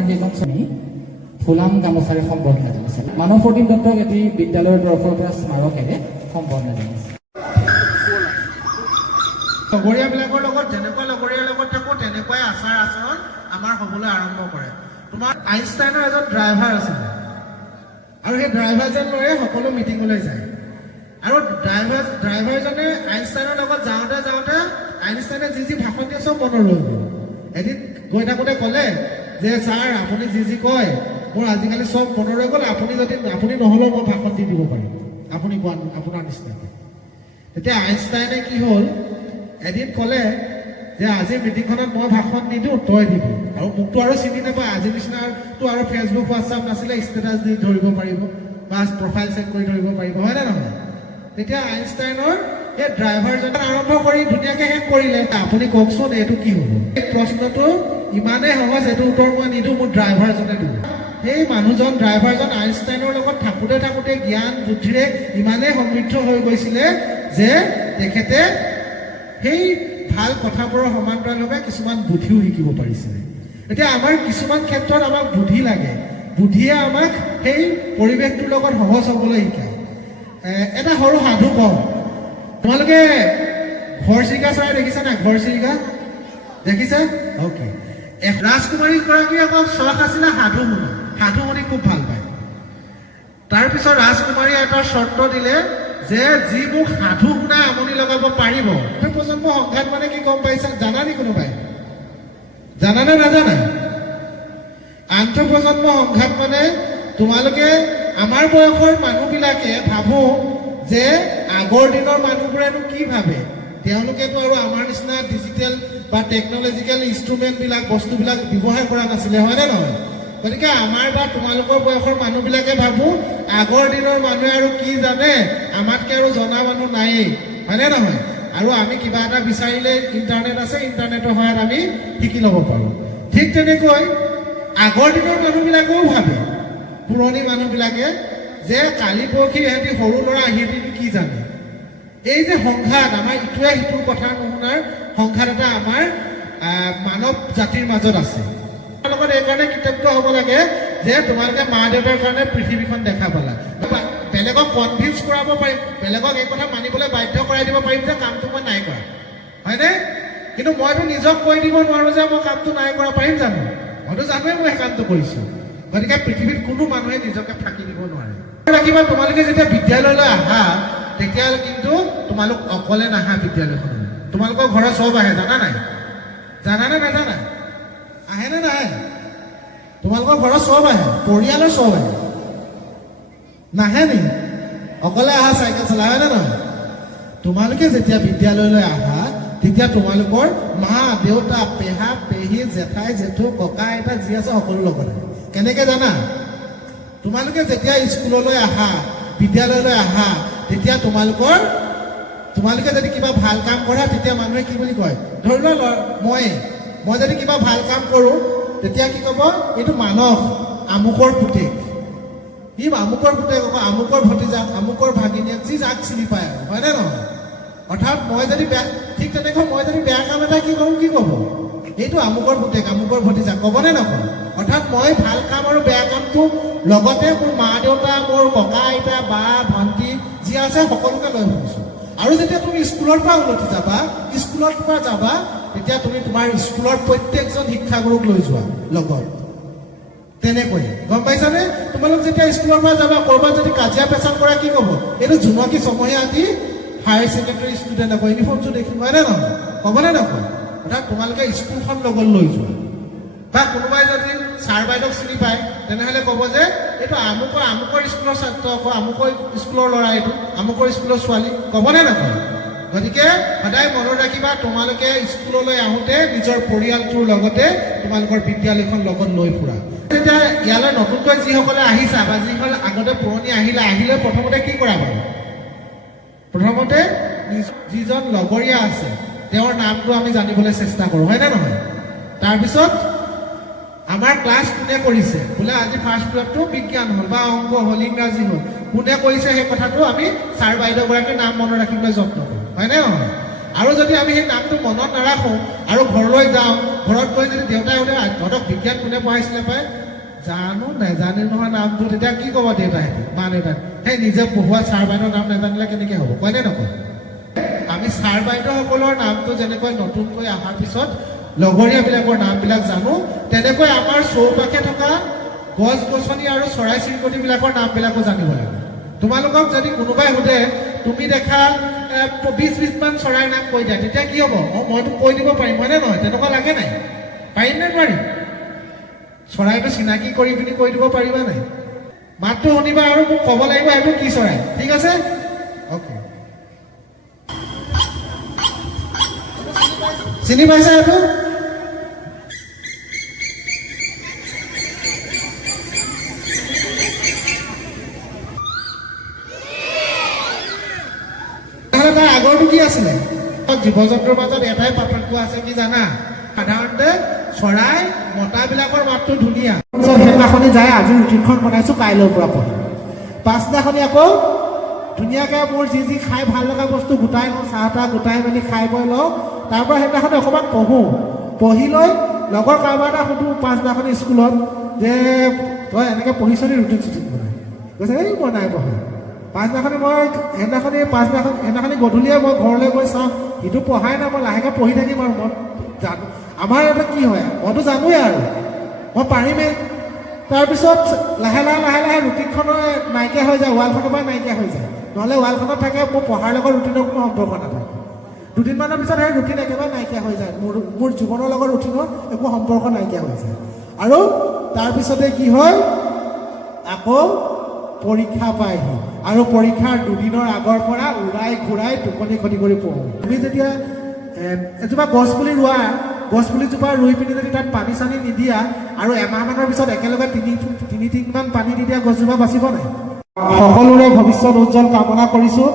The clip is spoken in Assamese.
আমাৰ সেইখন শ্ৰেণী ফুলাম গামোচাৰে সম্বৰ্ধনা জনাইছে। মানৱ প্ৰতীম দত্তক এটি বিদ্যালয়ৰ তৰফৰ পৰা স্মাৰকেৰে সম্বৰ্ধনা জনাইছে। লগৰীয়াবিলাকৰ লগত যেনেকুৱা লগৰীয়াৰ লগত থাকো তেনেকুৱাই আচাৰ আচৰণ আমাৰ হ'বলৈ আৰম্ভ কৰে। তোমাৰ আইনষ্টাইনৰ এজন ড্ৰাইভাৰ আছিলে আৰু সেই ড্ৰাইভাৰজনৰে সকলো মিটিঙলৈ যায় আৰু ড্ৰাইভাৰজনে আইনষ্টাইনৰ লগত যাওঁতে যাওঁতে আইনষ্টাইনে যি ভাষণ দিয়ে চব মনত ৰৈ গ'ল। এদিন গৈ থাকোঁতে ক'লে যে ছাৰ আপুনি যি কয় মোৰ আজিকালি চব মনত ৰৈ গ'ল, আপুনি নহ'লেও মই ভাষণ দি দিব পাৰিম আপুনি কোৱা আপোনাৰ নিচিনাকৈ। তেতিয়া আইনষ্টাইনে কি হ'ল এদিন ক'লে যে আজি মিটিংখনত মই ভাষণ নিদিওঁ তই দিবি, আৰু মোকতো আৰু চিনি নাপায়, আজিৰ নিচিনাতো আৰু ফেচবুক হোৱাটছআপ নাছিলে ষ্টেটাছ দি ধৰিব পাৰিব বা প্ৰফাইল চেক কৰি ধৰিব পাৰিব, হয়নে নহয়? তেতিয়া আইনষ্টাইনৰ এই ড্ৰাইভাৰজনে আৰম্ভ কৰি ধুনীয়াকৈ শেষ কৰিলে, আপুনি কওকচোন এইটো কি হ'ব? এই প্ৰশ্নটো ইমানেই সহজ, এইটো উত্তৰ মই নিদিওঁ, মোৰ ড্ৰাইভাৰজনে দিব। সেই মানুহজন ড্ৰাইভাৰজন আইনষ্টাইনৰ লগত থাকোঁতে থাকোঁতে জ্ঞান বুদ্ধিৰে ইমানেই সমৃদ্ধ হৈ গৈছিলে যে তেখেতে সেই ভাল কথাবোৰৰ সমান্তৰালভাৱে কিছুমান বুদ্ধিও শিকিব পাৰিছিলে। এতিয়া আমাৰ কিছুমান ক্ষেত্ৰত আমাক বুদ্ধি লাগে, বুদ্ধিয়ে আমাক সেই পৰিৱেশটোৰ লগত সহজ হ'বলৈ শিকায়। এটা সৰু সাধু কওঁ, তোমালোকে ঘৰচিৰিকা চৰাই দেখিছা নাই? ঘৰচিৰিকা দেখিছা? অ'কে। ৰাজকুমাৰীগৰাকীৰ আকৌ চখ আছিলে সাধু শুনা, সাধু শুনি খুব ভাল পায়। তাৰপিছত ৰাজকুমাৰীয়ে এটা চৰ্ত দিলে যে যি মোক সাধু শুনাই আমনি লগাব পাৰিব। প্ৰজন্ম সংঘাত মানে কি গম পাইছা? জানা নি কোনোবাই? জানানে নাজানা? আন্তঃপ্ৰজন্ম সংঘাত মানে তোমালোকে আমাৰ বয়সৰ মানুহবিলাকে ভাবোঁ যে আগৰ দিনৰ মানুহবোৰেনো কি ভাবে, তেওঁলোকেতো আৰু আমাৰ নিচিনা ডিজিটেল বা টেকনলজিকেল ইনষ্ট্ৰুমেণ্টবিলাক বস্তুবিলাক ব্যৱহাৰ কৰা নাছিলে, হয়নে নহয়? গতিকে আমাৰ বা তোমালোকৰ বয়সৰ মানুহবিলাকে ভাবোঁ আগৰ দিনৰ মানুহে আৰু কি জানে, আমাতকৈ আৰু জনা মানুহ নায়েই, হয়নে নহয়? আৰু আমি কিবা এটা বিচাৰিলে ইণ্টাৰনেট আছে, ইণ্টাৰনেটৰ সহায়ত আমি শিকি ল'ব পাৰোঁ। ঠিক তেনেকৈ আগৰ দিনৰ মানুহবিলাকেও ভাবে, পুৰণি মানুহবিলাকে, যে কালি পৰহি সিহঁতি সৰু ল'ৰা সিহঁতি কি জানে। এই যে সংঘাত, আমাৰ ইটোৱে সিটোৰ কথা নুশুনাৰ সংঘাত এটা আমাৰ মানৱ জাতিৰ মাজত আছে। লগত এইকাৰণে কৃতজ্ঞ হ'ব লাগে যে তোমালোকে মা দেউতাৰ কাৰণে পৃথিৱীখন দেখা পালা। বেলেগক কনভিন্স কৰাব পাৰিম, বেলেগক এই কথা মানিবলৈ বাধ্য কৰাই দিব পাৰিম যে কামটো মই নাই কৰা, হয়নে? কিন্তু মইতো নিজক কৈ দিব নোৱাৰোঁ যে মই কামটো নাই কৰা, পাৰিম জানো? মইতো জানোৱেই মই সেই কামটো কৰিছোঁ। গতিকে পৃথিৱীত কোনো মানুহে নিজকে ফাঁকি দিব নোৱাৰে। ৰাখিবা, তোমালোকে যেতিয়া বিদ্যালয়লৈ আহা তেতিয়া কিন্তু তোমালোক অকলে নাহা বিদ্যালয়খনলৈ। তোমালোকৰ ঘৰত চব আহে, জানা নাই? জানানে নাজানা? আহেনে নাহে? তোমালোকৰ ঘৰত চব আহে, পৰিয়ালৰ চব আহে, নাহে নি? অকলে আহা চাইকেল চলাই, হয়নে নহয়? তোমালোকে যেতিয়া বিদ্যালয়লৈ আহা তেতিয়া তোমালোকৰ মা দেউতা পেহা পেহী জেঠাই জেঠু ককা আইতা যি আছে সকলো লগত আহে। কেনেকৈ জানা? তোমালোকে যেতিয়া স্কুললৈ আহা, বিদ্যালয়লৈ আহা, তেতিয়া তোমালোকে যদি কিবা ভাল কাম কৰা তেতিয়া মানুহে কি বুলি কয়? ধৰি লোৱা মই যদি কিবা ভাল কাম কৰোঁ তেতিয়া কি ক'ব? এইটো মানস, আমুকৰ পুতেক, ই আমুকৰ পুতেক, আমুকৰ ভতিজা, আমুকৰ ভাগিনীয়েক, যি যাক চিনি পায় আৰু, হয়নে নহয়? অৰ্থাৎ মই যদি ঠিক তেনেকৈ মই যদি বেয়া কাম এটা কি কৰোঁ, কি ক'ব? এইটো আমুকৰ পুতেক, আমুকৰ ভতিজা, ক'বনে নকয়? অৰ্থাৎ মই ভাল কাম আৰু বেয়া কামটো লগতে মোৰ মা দেউতা, মোৰ ককা আইতা, বা ভণ্টি যি আছে সকলোকে লৈ ফুৰিছোঁ। আৰু যেতিয়া তুমি স্কুলৰ পৰা উলটি যাবা, স্কুলৰ পৰা যাবা, তেতিয়া তুমি তোমাৰ স্কুলৰ প্ৰত্যেকজন শিক্ষাগুৰুক লৈ যোৱা লগত। তেনেকৈ গম পাইছানে? তোমালোক যেতিয়া স্কুলৰ পৰা যাবা, ক'ৰবাত যদি কাজিয়া পেচাল কৰা কি ক'ব? এইটো জোনকী ছমহীয়া আজি হায়াৰ ছেকেণ্ডেৰী ষ্টুডেণ্ট আকৌ ইউনিফৰ্মটো দেখিব, হয়নে নহয়? ক'বনে নকয়? অৰ্থাৎ তোমালোকে স্কুলখন লগত লৈ যোৱা। বা কোনোবাই যদি ছাৰ বাইদেউক চিনি পায় তেনেহ'লে ক'ব যে এইটো আমুকৰ স্কুলৰ ছাত্ৰ, আকৌ আমুকৰ স্কুলৰ ল'ৰা, এইটো আমুকৰ স্কুলৰ ছোৱালী, ক'বনে নকয়? গতিকে সদায় মনত ৰাখিবা, তোমালোকে স্কুললৈ আহোঁতে নিজৰ পৰিয়ালটোৰ লগতে তোমালোকৰ বিদ্যালয়খন লগত লৈ ফুৰা। এতিয়া ইয়ালৈ নতুনকৈ যিসকলে আহিছা বা যিসকলে আগতে পুৰণি আহিলে প্ৰথমতে কি কৰা বাৰু? প্ৰথমতে যিজন লগৰীয়া আছে তেওঁৰ নামটো আমি জানিবলৈ চেষ্টা কৰোঁ, হয়নে নহয়? তাৰপিছত আমাৰ ক্লাছ কোনে কৰিছে, বোলে আজি ফাৰ্ষ্ট পিৰিয়ডটো বিজ্ঞান হ'ল বা অংক হ'ল, ইংৰাজী হ'ল, কোনে কৰিছে সেই কথাটো আমি ছাৰ বাইদেউগৰাকীৰ নাম মনত ৰাখিবলৈ যত্ন কৰোঁ, হয়নে নহয়? আৰু যদি আমি সেই নামটো মনত নাৰাখোঁ আৰু ঘৰলৈ যাওঁ ঘৰত গৈ যদি দেউতাই সোধে তহঁতক বিজ্ঞান কোনে পঢ়াইছিলে পাই জানো নাজানে নহয় নামটো তেতিয়া কি ক'ব দেউতাই মা দেউতাই সেই নিজে পঢ়োৱা ছাৰ বাইদেউৰ নাম নাজানিলে কেনেকৈ হ'ব কয়নে নকয় আমি ছাৰ বাইদেউসকলৰ নামটো যেনেকৈ নতুনকৈ অহাৰ পিছত লগৰীয়াবিলাকৰ নামবিলাক জানো তেনেকৈ আমাৰ চৌপাশে থকা গছ গছনি আৰু চৰাই চিৰিকটিবিলাকৰ নামবিলাকো জানিব লাগিব তোমালোকক যদি কোনোবাই সোধে তুমি দেখা 20-20মান চৰাইৰ নাম কৈ দিয়া তেতিয়া কি হ'ব মইতো কৈ দিব পাৰিম হয়নে নহয় তেনেকুৱা লাগে নাই পাৰিম নে নোৱাৰিম চৰাইটো চিনাকি কৰি পিনি কৈ দিব পাৰিবা নাই মাতটো শুনিবা আৰু মোক ক'ব লাগিব এইটো কি চৰাই ঠিক আছে অ'কে চিনি পাইছা এইটো তাৰ আগৰটো কি আছিলে জীৱ জন্তুৰ মাজত এটাই পাৰ্থক্য আছে কি জানা সাধাৰণতে চৰাই মতাবিলাকৰ মাতটো ধুনীয়া সেইদিনাখনি যায় আজি ৰুটিনখন বনাইছো কাইলৈৰ পৰা পঢ়িম পাছদিনাখনি আকৌ ধুনীয়াকৈ মোৰ যি যি খাই ভাল লগা বস্তু গোটাই লওঁ চাহ তাহ গোটাই মেলি খাই বৈ লওঁ তাৰ পৰা সেইদিনাখনি অকণমান পঢ়োঁ পঢ়ি লৈ লগৰ কাৰোবাৰ এটা সুধোঁ পাছদিনাখনি স্কুলত যে তই এনেকৈ পঢ়িছনি ৰুটিন চুটিন বনাই কৈছে এই মই নাই পঢ়া পাছদিনাখনি মই সেইদিনাখনি গধূলিয়ে মই ঘৰলৈ গৈ চাওঁ সিটো পঢ়াই নাই মই লাহেকৈ পঢ়ি থাকিম আৰু মই জানো আমাৰ এটা কি হয় মইতো জানোৱেই আৰু মই পাৰিমেই তাৰপিছত লাহে লাহে ৰুটিনখনৰ নাইকিয়া হৈ যায় ৱালখনৰ পৰা নাইকিয়া হৈ যায় নহ'লে ৱালখনত থাকে মোৰ পঢ়াৰ লগত ৰুটিনৰ কোনো সম্পৰ্ক নাথাকে দুদিনমানৰ পিছত সেই ৰুটিন একেবাৰে নাইকিয়া হৈ যায় মোৰ জীৱনৰ লগত ৰুটিনৰ একো সম্পৰ্ক নাইকিয়া হৈ যায় আৰু তাৰপিছতে কি হয় আকৌ পৰীক্ষা পায়হি আৰু পৰীক্ষাৰ দুদিনৰ আগৰ পৰা উৰাই ঘূৰাই টোপনি ক্ষতি কৰি পঢ়োঁ তুমি যেতিয়া এজোপা গছপুলি ৰোৱা গছপুলিজোপা ৰুই পিনি যদি তাত পানী চানী নিদিয়া আৰু এমাহমানৰ পিছত একেলগে তিনি টিংমান পানী দি দিয়া গছজোপা বাচিব নাই সকলোৰে ভৱিষ্যত উজ্জ্বল কামনা কৰিছোঁ